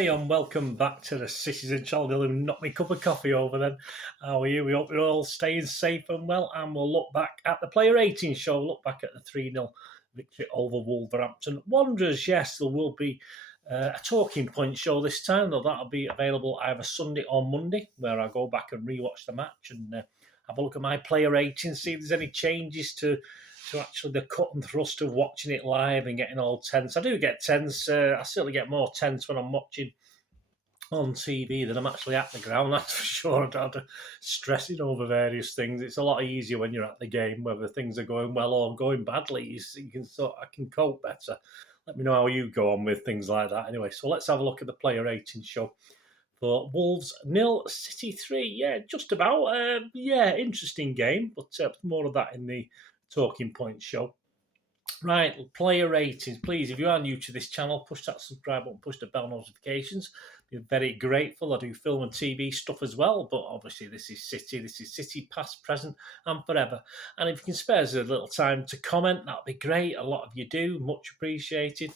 Hi, and welcome back to the Citizen channel. Knock me cup of coffee over then. How are you? We hope you're all staying safe and well, and we'll look back at the player rating show, look back at the 3-0 victory over Wolverhampton Wanderers. Yes, there will be a talking point show this time, though that'll be available either Sunday or Monday, where I go back and rewatch the match and have a look at my player rating, see if there's any changes to actually the cut and thrust of watching it live and getting all tense. I do get tense. I certainly get more tense when I'm watching on TV than I'm actually at the ground, that's for sure. I'm stressing over various things. It's a lot easier when you're at the game, whether things are going well or going badly. I can cope better. Let me know how you go on with things like that. Anyway, so let's have a look at the player rating show. For Wolves 0, City 3. Yeah, just about. Interesting game, but more of that in the talking point show. Right, player ratings. Please, if you are new to this channel, push that subscribe button, push the bell notifications. Be very grateful. I do film and TV stuff as well, but obviously this is City past, present and forever. And if you can spare us a little time to comment, that'd be great. A lot of you do, much appreciated.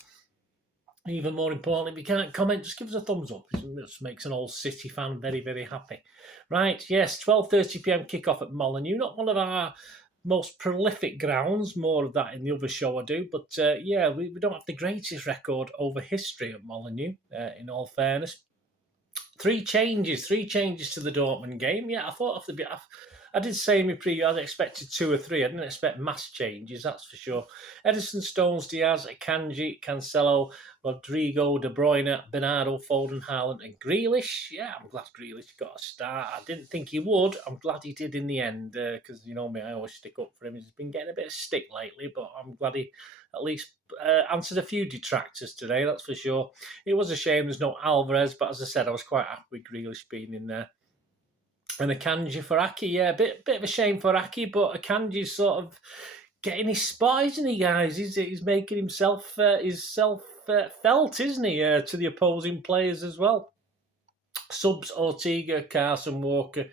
Even more importantly, if you can't comment, just give us a thumbs up. It just makes an old City fan very, very happy. Right, yes, 12:30pm kickoff at Molineux. Not one of our most prolific grounds, more of that in the other show I do. But we don't have the greatest record over history at Molineux, in all fairness. Three changes to the Dortmund game. Yeah, I did say in my preview I'd expected 2 or 3. I didn't expect mass changes, that's for sure. Edison, Stones, Diaz, Akanji, Cancelo, Rodrigo, De Bruyne, Bernardo, Foden, Haaland and Grealish. Yeah, I'm glad Grealish got a start. I didn't think he would. I'm glad he did in the end because, you know me, I always stick up for him. He's been getting a bit of stick lately, but I'm glad he at least answered a few detractors today, that's for sure. It was a shame there's no Alvarez, but as I said, I was quite happy with Grealish being in there. And Akanji for Aki, yeah, a bit of a shame for Aki, but Akanji's sort of getting his spot, isn't he, guys? He's making himself felt, isn't he, to the opposing players as well. Subs, Ortega, Carson, Walker,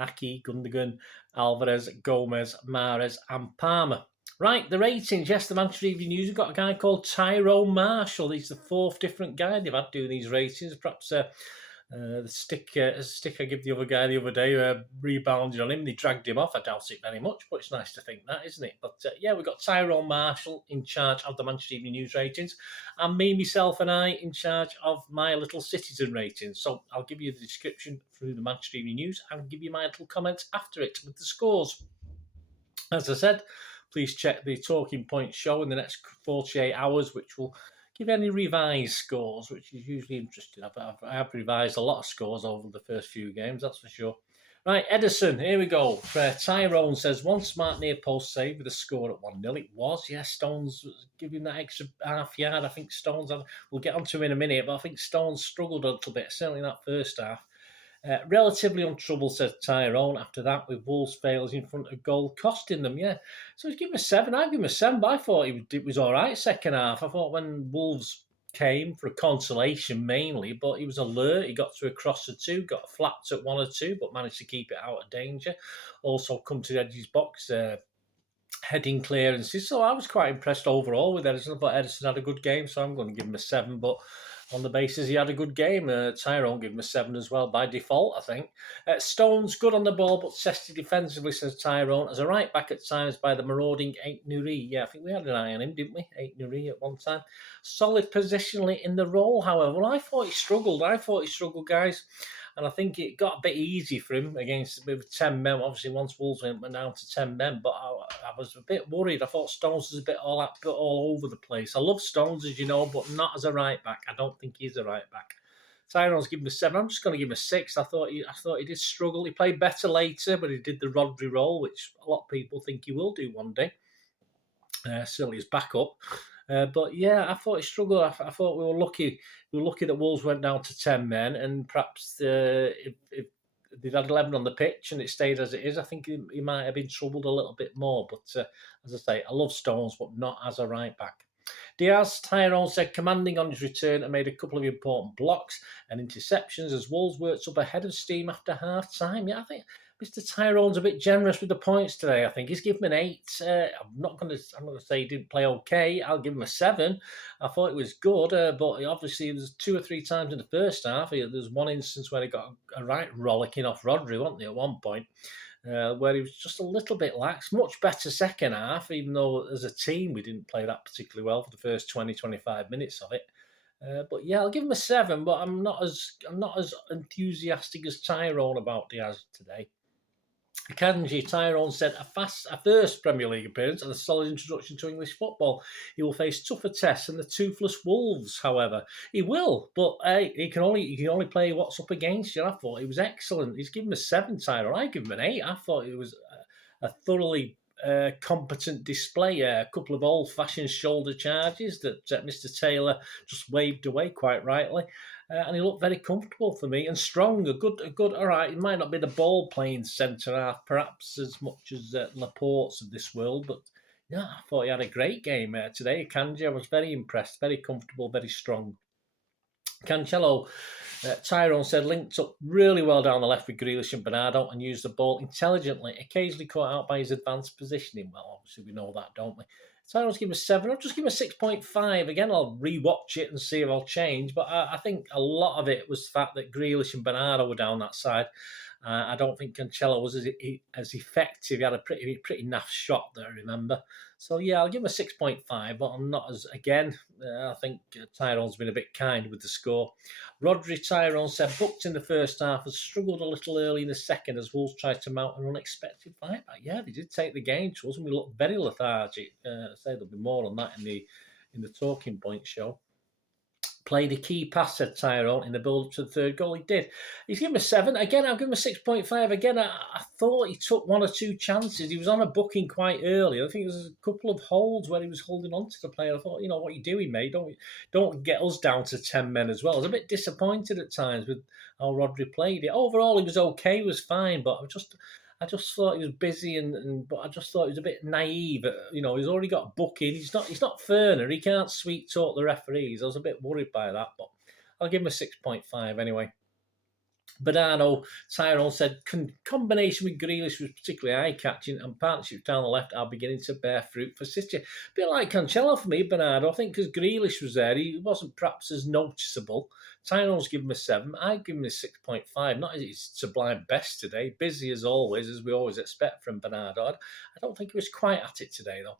Aki, Gundogan, Alvarez, Gomez, Mahrez and Palmer. Right, the ratings. Yes, the Manchester Evening News. We've got a guy called Tyrone Marshall. He's the 4th different guy they've had doing these ratings. Perhaps the stick I gave the other guy the other day rebounded on him. They dragged him off. I doubt it very much, but it's nice to think that, isn't it? But we've got Tyrone Marshall in charge of the Manchester Evening News ratings, and me, myself, and I in charge of my little Citizen ratings. So I'll give you the description through the Manchester Evening News and give you my little comments after it with the scores. As I said, please check the Talking Point show in the next 48 hours, which will give any revised scores, which is usually interesting. I have revised a lot of scores over the first few games, that's for sure. Right, Edison, here we go. Tyrone says, one smart near post save with a score at 1-0. It was, yes, Stones was giving that extra half yard. I think Stones, we'll get onto him in a minute, but I think Stones struggled a little bit, certainly in that first half. Relatively untroubled, says Tyrone. After that, with Wolves' fails in front of goal, costing them, yeah. So he's given him a 7. I give him a 7, but I thought it was all right second half. I thought when Wolves came for a consolation mainly, but he was alert. He got through a cross or 2, got flapped at 1 or 2, but managed to keep it out of danger. Also come to the edge of his box, heading clearances. So I was quite impressed overall with Edison. I thought Edison had a good game, so I'm going to give him a 7, but on the basis he had a good game. Tyrone gave him a 7 as well by default, I think. Stones, good on the ball, but tested defensively, says Tyrone. As a right back at times by the marauding Aït-Nouri. Yeah, I think we had an eye on him, didn't we? Aït-Nouri at one time. Solid positionally in the role, however. Well, I thought he struggled, guys. And I think it got a bit easy for him with 10 men. Obviously, once Wolves went down to 10 men, but I was a bit worried. I thought Stones was a bit all over the place. I love Stones, as you know, but not as a right back. I don't think he's a right back. Tyrone's given him a 7. I'm just going to give him a 6. I thought he did struggle. He played better later, but he did the Rodri role, which a lot of people think he will do one day. Certainly his backup. But yeah, I thought he struggled. I thought we were lucky. We were lucky that Wolves went down to 10 men, and perhaps if they'd had 11 on the pitch and it stayed as it is, I think he might have been troubled a little bit more. But as I say, I love Stones, but not as a right back. Diaz, Tyrone said, commanding on his return and made a couple of important blocks and interceptions as Wolves worked up ahead of steam after half-time. Yeah, I think Mr. Tyrone's a bit generous with the points today. I think he's given an 8. I'm not going to say he didn't play okay. I'll give him a 7. I thought it was good, but obviously there was 2 or 3 times in the first half. There's one instance where he got a right rollicking off Rodri, wasn't he, at one point, where he was just a little bit lax. Much better second half, even though as a team we didn't play that particularly well for the first 20, 25 minutes of it. But yeah, I'll give him a 7. But I'm not as enthusiastic as Tyrone about Diaz today. Kanji Tyrone said a first Premier League appearance and a solid introduction to English football. He will face tougher tests than the toothless Wolves, however. He will, but he can only play what's up against you. I thought he was excellent. He's given him a 7, Tyrone. I give him an 8. I thought it was a thoroughly competent display. A couple of old-fashioned shoulder charges that Mr. Taylor just waved away quite rightly. And he looked very comfortable for me and strong. A good. All right, he might not be the ball-playing centre half, perhaps as much as Laporte's of this world, but yeah, I thought he had a great game today. Kanji, I was very impressed, very comfortable, very strong. Cancelo, Tyrone said, linked up really well down the left with Grealish and Bernardo and used the ball intelligently, occasionally caught out by his advanced positioning. Well, obviously we know that, don't we? Tyrone's given a 7. I'll just give him a 6.5. Again, I'll rewatch it and see if I'll change. But I think a lot of it was the fact that Grealish and Bernardo were down that side. I don't think Cancelo was as effective. He had a pretty naff shot there, remember? So, yeah, I'll give him a 6.5, but I'm not as, again, I think Tyrone's been a bit kind with the score. Rodri Tyrone said, booked in the first half, has struggled a little early in the second as Wolves tried to mount an unexpected fight back. Yeah, they did take the game to us, and we looked very lethargic. I'd say there'll be more on that in the Talking Point show. Played a key pass, said Tyrone, in the build-up to the third goal. He did. He's given him a 7. Again, I'll give him a 6.5. Again, I thought he took 1 or 2 chances. He was on a booking quite early. I think there was a couple of holds where he was holding on to the player. I thought, what are you doing, mate? Don't get us down to 10 men as well. I was a bit disappointed at times with how Rodri played it. Overall, he was okay. He was fine, but I just thought he was busy, but I just thought he was a bit naive. He's already got booking. He's not Ferner. He can't sweet talk the referees. I was a bit worried by that, but I'll give him a 6.5 anyway. Bernardo, Tyrone said, combination with Grealish was particularly eye-catching and partnerships down the left are beginning to bear fruit for City. A bit like Cancelo for me, Bernardo. I think because Grealish was there, he wasn't perhaps as noticeable. Tyrone's given him a 7. I'd give him a 6.5. Not as his sublime best today. Busy as always, as we always expect from Bernardo. I don't think he was quite at it today, though.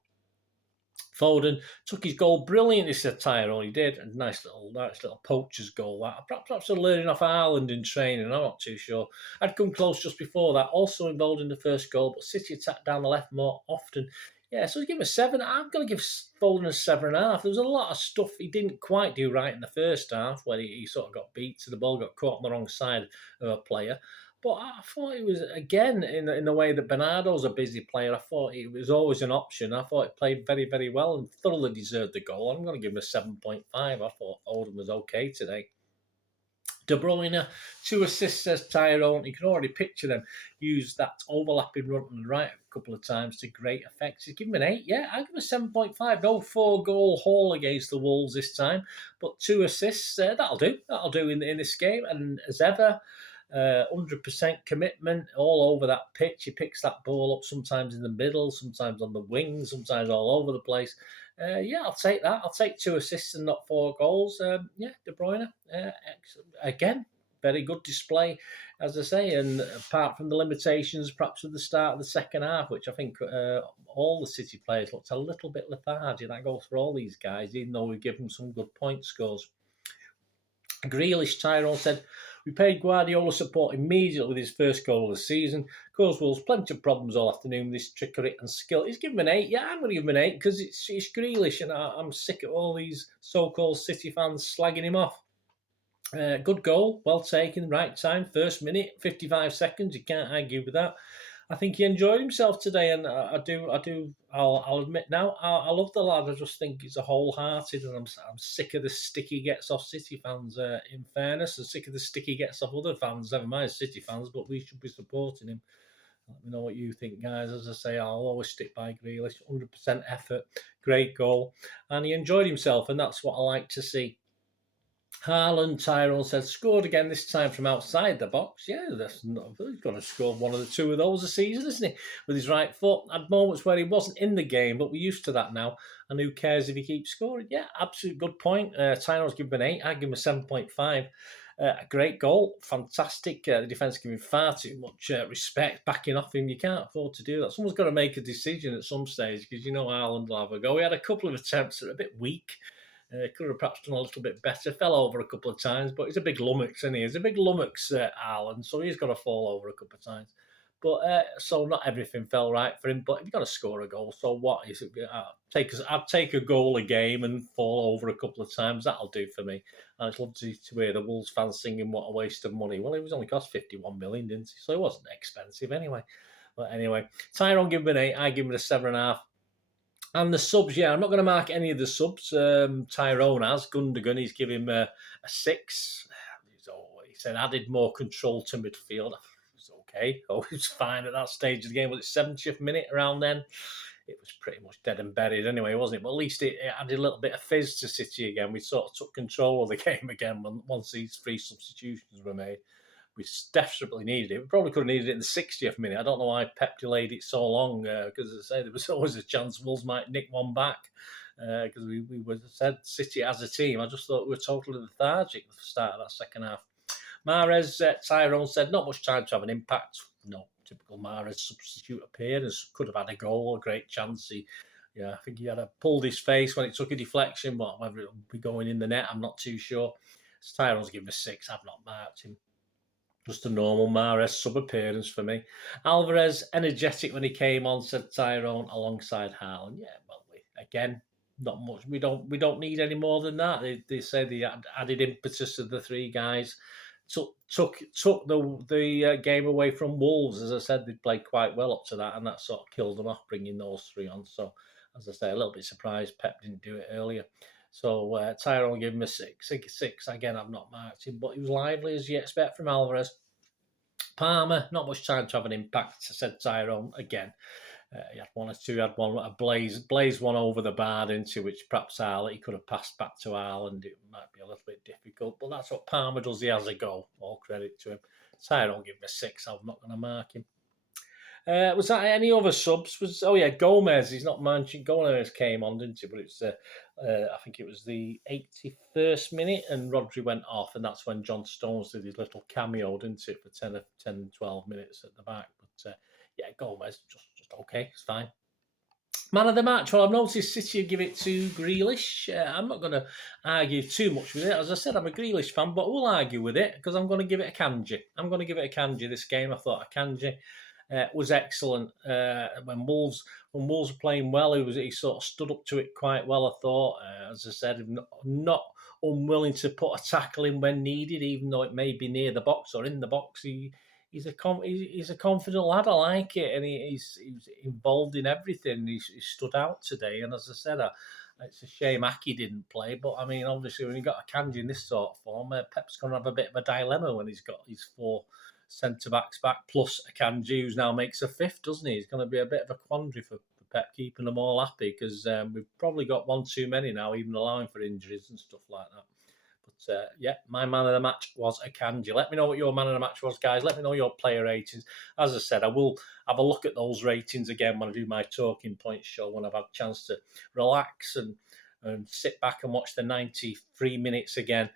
Foden took his goal brilliantly, said Tyrone. He did. A nice little poacher's goal. That perhaps a learning off Ireland in training. I'm not too sure. I'd come close just before that. Also involved in the first goal, but City attacked down the left more often. Yeah, so give him a 7. I'm going to give Foden a 7.5. There was a lot of stuff he didn't quite do right in the first half, where he sort of got beat to the ball, got caught on the wrong side of a player. But I thought he was, again, in the way that Bernardo's a busy player, I thought he was always an option. I thought he played very, very well and thoroughly deserved the goal. I'm going to give him a 7.5. I thought Foden was okay today. De Bruyne, 2 assists, says Tyrone. You can already picture them use that overlapping run on the right a couple of times to great effect. He's given him an 8. Yeah, I'll give him a 7.5. No 4-goal haul against the Wolves this time, but 2 assists. That'll do. That'll do in this game. And as ever, 100% commitment all over that pitch. He picks that ball up sometimes in the middle, sometimes on the wing, sometimes all over the place. Yeah, I'll take that. I'll take 2 assists and not 4 goals. Yeah, De Bruyne, again, very good display, as I say. And apart from the limitations, perhaps at the start of the second half, which I think all the City players looked a little bit lethargic. That goes for all these guys, even though we give them some good point scores. Grealish, Tyrone said, we paid Guardiola support immediately with his first goal of the season. Caused Wolves plenty of problems all afternoon with his trickery and skill. He's given him an 8. Yeah, I'm going to give him an 8 because it's Grealish, and I'm sick of all these so-called City fans slagging him off. Good goal, well taken, right time, first minute, 55 seconds. You can't argue with that. I think he enjoyed himself today, and I'll admit now, I love the lad. I just think he's a wholehearted, and I'm sick of the stick he gets off City fans, in fairness, and sick of the stick he gets off other fans, never mind City fans, but we should be supporting him. Let me know what you think, guys. As I say, I'll always stick by Grealish, 100% effort, great goal, and he enjoyed himself, and that's what I like to see. Haaland, Tyrone said, scored again, this time from outside the box. Yeah, that's not, he's got to score one of the two of those a season, isn't he? With his right foot. Had moments where he wasn't in the game, but we're used to that now. And who cares if he keeps scoring? Yeah, absolute good point. Tyrone's given an 8. I'd give him a 7.5. A great goal, fantastic. The defence giving far too much respect, backing off him. You can't afford to do that. Someone's got to make a decision at some stage because you know Haaland will have a go. We had a couple of attempts that are a bit weak. Could have perhaps done a little bit better. Fell over a couple of times, but he's a big lummox, isn't he? He's a big lummox, Ireland, so he's got to fall over a couple of times. But so not everything fell right for him. But if you've got to score a goal, so what is it? I'd take a goal a game and fall over a couple of times. That'll do for me. I'd love to hear the Wolves fans singing "What a waste of money." Well, it was only cost 51 million, didn't it? So it wasn't expensive anyway. But anyway, Tyrone give him an 8. I give him a 7.5. And the subs, yeah, I'm not going to mark any of the subs. Tyrone has. Gundogan, he's given him a 6. He said added more control to midfield. It was okay. Oh, it was fine at that stage of the game. Was it 70th minute around then? It was pretty much dead and buried anyway, wasn't it? But at least it added a little bit of fizz to City again. We sort of took control of the game again once these 3 substitutions were made. We desperately needed it. We probably could have needed it in the 60th minute. I don't know why Pep delayed it so long because, as I say, there was always a chance Wolves might nick one back because we said City as a team. I just thought we were totally lethargic at the start of that second half. Mahrez, Tyrone said, not much time to have an impact. No, typical Mahrez substitute appearance. Could have had a goal, a great chance. I think he had pulled his face when it took a deflection, but whether it'll be going in the net, I'm not too sure. Tyrone's given a 6. I've not marked him. Just a normal Mahrez sub-appearance for me. Alvarez, energetic when he came on, said Tyrone, alongside Haaland. Yeah, well, again, not much. We don't need any more than that. They say they added impetus to the 3 guys. Took the game away from Wolves. As I said, they played quite well up to that, and that sort of killed them off, bringing those 3 on. So, as I say, a little bit surprised Pep didn't do it earlier. So Tyrone gave him a 6. Again, I've not marked him, but he was lively as you expect from Alvarez. Palmer, not much time to have an impact, said Tyrone. Again, he had 1 or 2. He had one, a blaze one over the bar into which perhaps he could have passed back to Ireland. It might be a little bit difficult, but that's what Palmer does. He has a go. All credit to him. Tyrone give him a 6. I'm not going to mark him. Was that any other subs? Gomez. He's not mentioned. Gomez came on, didn't he? But it's I think it was the 81st minute, and Rodri went off, and that's when John Stones did his little cameo, didn't it, for 10, 12 minutes at the back. But Gomez just okay. It's fine. Man of the match. Well, I've noticed City give it to Grealish. I'm not going to argue too much with it. As I said, I'm a Grealish fan, but we'll argue with it because I'm going to give it a Kanji. This game. I thought a Kanji was excellent. When Wolves were playing well, he sort of stood up to it quite well, I thought. As I said, not unwilling to put a tackle in when needed, even though it may be near the box or in the box. He's a confident lad. I like it, and he's involved in everything. He stood out today, and as I said, it's a shame Aki didn't play. But I mean, obviously, when you got a Kanji in this sort of form, Pep's going to have a bit of a dilemma when he's got his 4 centre-backs back, plus Akanji, who now makes a 5th, doesn't he? He's going to be a bit of a quandary for Pep, keeping them all happy, because we've probably got 1 too many now, even allowing for injuries and stuff like that. But my man of the match was Akanji. Let me know what your man of the match was, guys. Let me know your player ratings. As I said, I will have a look at those ratings again when I do my talking points show, when I've had a chance to relax and sit back and watch the 93 minutes again,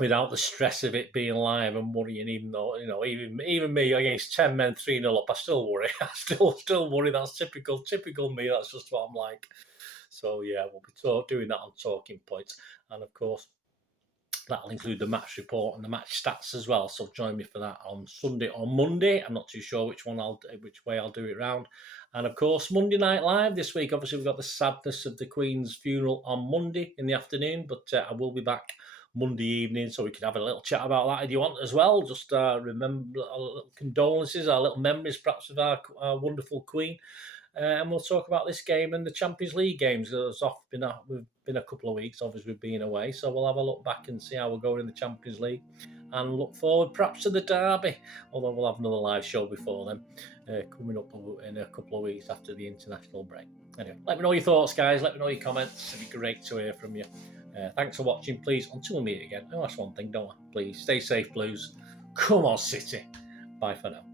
without the stress of it being live and worrying. Even though, even me against 10 men 3-0 up, I still worry. I still worry. That's typical me. That's just what I'm like. So yeah, we'll be doing that on talking points, and of course that'll include the match report and the match stats as well. So join me for that on Sunday or Monday. I'm not too sure which way I'll do it round. And of course, Monday Night Live this week. Obviously, we've got the sadness of the Queen's funeral on Monday in the afternoon, but I will be back Monday evening, so we can have a little chat about that if you want as well. Just remember our little condolences, our little memories perhaps of our wonderful Queen. And we'll talk about this game and the Champions League games. We've been a couple of weeks, obviously, we've been away. So we'll have a look back and see how we're going in the Champions League and look forward perhaps to the derby. Although we'll have another live show before then, coming up in a couple of weeks after the international break. Anyway, let me know your thoughts, guys. Let me know your comments. It'd be great to hear from you. Thanks for watching. Please, until we meet again, oh, that's one thing, don't I? Please stay safe, Blues. Come on, City. Bye for now.